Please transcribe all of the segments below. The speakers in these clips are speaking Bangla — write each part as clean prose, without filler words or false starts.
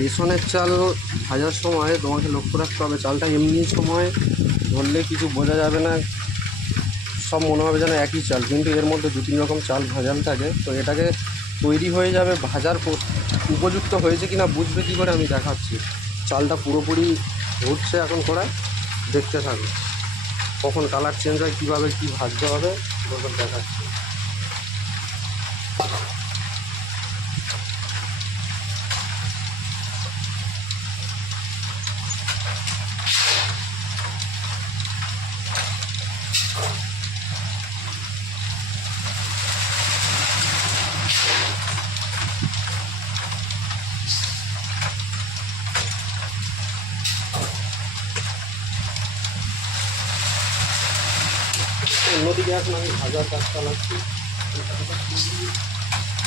রেশনের চাল ভাজার সময় তোমাকে লক্ষ্য রাখতে হবে, চালটা এমনি সময় ধরলে কিছু বোঝা যাবে না, সব মনে হবে যেন একই চাল, কিন্তু এর মধ্যে 2-3 রকম চাল ভাজাল থাকে। তো এটাকে তৈরি হয়ে যাবে ভাজার উপযুক্ত হয়েছে কিনা বুঝবে কী করে আমি দেখাচ্ছি। চালটা পুরোপুরি ঘুরছে এখন কড়ায়, দেখতে থাকো কখন কালার চেঞ্জ হয়, কীভাবে কী ভাজতে হবে ওটা দেখাচ্ছি। অন্যদিকে এখন আমি ভাজার কাজ চালাচ্ছি,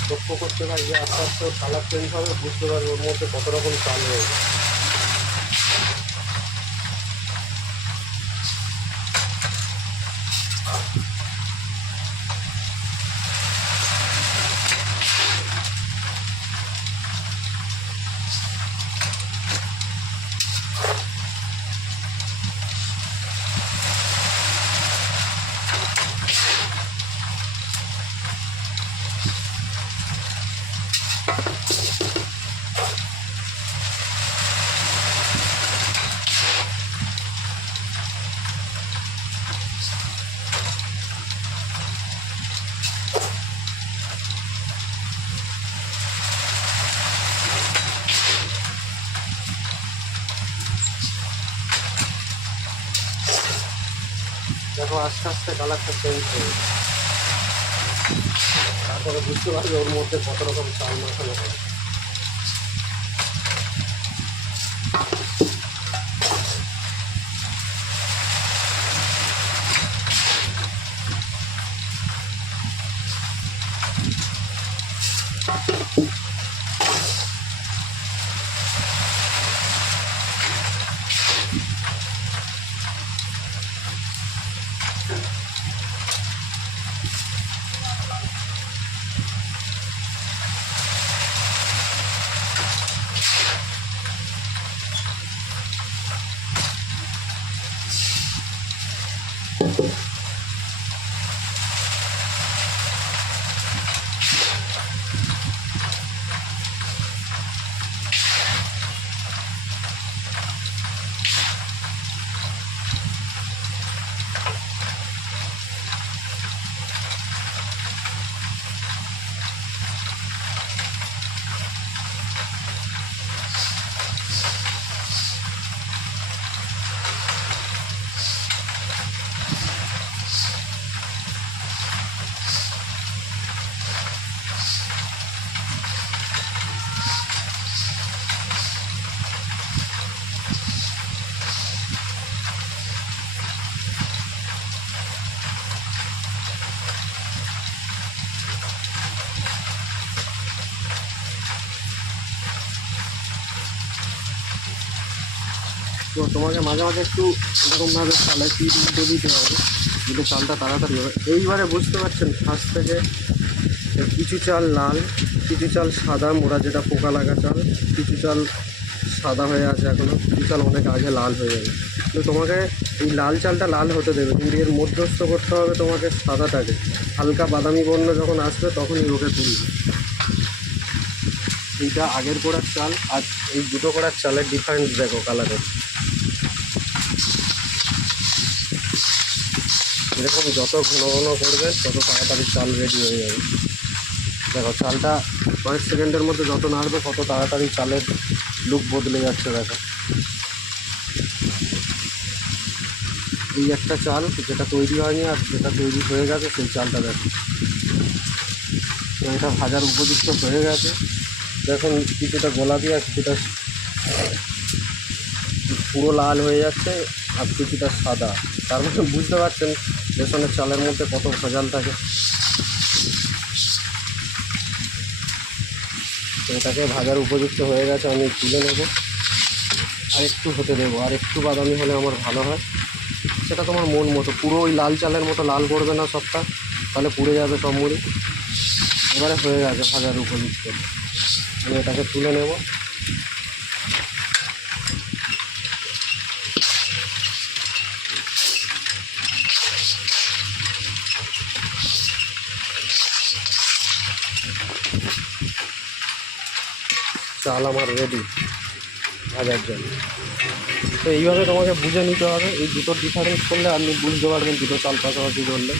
লক্ষ্য করতে পারি যে আস্তে আস্তে কালার চেঞ্জ হবে, বুঝতে পারবে ওর মধ্যে কত রকম চাল রয়েছে। দেখো আস্তে আস্তে কালারটা চেঞ্জ হবে, তারপরে বুঝতে পারবে ওর মধ্যে কত রকম চাল মাখানো হয়। তো তোমাকে মাঝে মাঝে একটু এরকমভাবে চালে পিঠ উল্টে দিতে হবে, দিলে চালটা তাড়াতাড়ি হবে। এইবারে বুঝতে পারছেন ফার্স্ট থেকে কিছু চাল লাল, কিছু চাল সাদা মোড়া যেটা পোকা লাগা চাল, কিছু চাল সাদা হয়ে আছে এখনও, কিছু চাল অনেক আগে লাল হয়ে যাবে। তো তোমাকে এই লাল চালটা লাল হতে দেবে, কিন্তু এর মধ্যস্থ করতে হবে তোমাকে সাদাটাকে, হালকা বাদামি বর্ণ যখন আসবে তখনই ওকে তুলবে। এইটা আগের কোড়ার চাল আর এই দুটো কোড়ার চালের ডিফারেন্স দেখো কালারের। এরকম যত ঘন ঘন করবে তত তাড়াতাড়ি চাল রেডি হয়ে যাবে। দেখো চালটা কয়েক সেকেন্ডের মধ্যে যত নাড়বে তত তাড়াতাড়ি চালের লুক বদলে যাচ্ছে। দেখো এই একটা চাল যেটা তৈরি হয়নি আর যেটা তৈরি হয়ে গেছে সেই চালটা দেখো, এটা ভাজার উপযুক্ত হয়ে গেছে। দেখুন কিছুটা গোলাপি আর কিছুটা পুরো লাল হয়ে যাচ্ছে আর কিছুটা সাদা, তার মানে বুঝতে পারছেন রেশনের চালের মধ্যে কত ভেজাল থাকে। তো এটাকে ভাজার উপযুক্ত হয়ে গেছে, আমি তুলে নেব, আর একটু হতে দেবো, আর একটু বাদামি হলে আমার ভালো হয়। সেটা তোমার মন মতো, পুরো ওই লাল চালের মতো লাল করবে না সবটা, তাহলে পুড়ে যাবে সব মুড়ি। এবারে হয়ে গেছে ভাজার উপযুক্ত, আমি এটাকে তুলে নেব। চাল আমার রেডি ভাজার জন্য। তো এইভাবে তোমাকে বুঝে নিতে হবে, এই দুটোর ডিফারেন্স করলে আপনি বুঝতে পারবেন দুটো চাল পাশাপাশি করলে।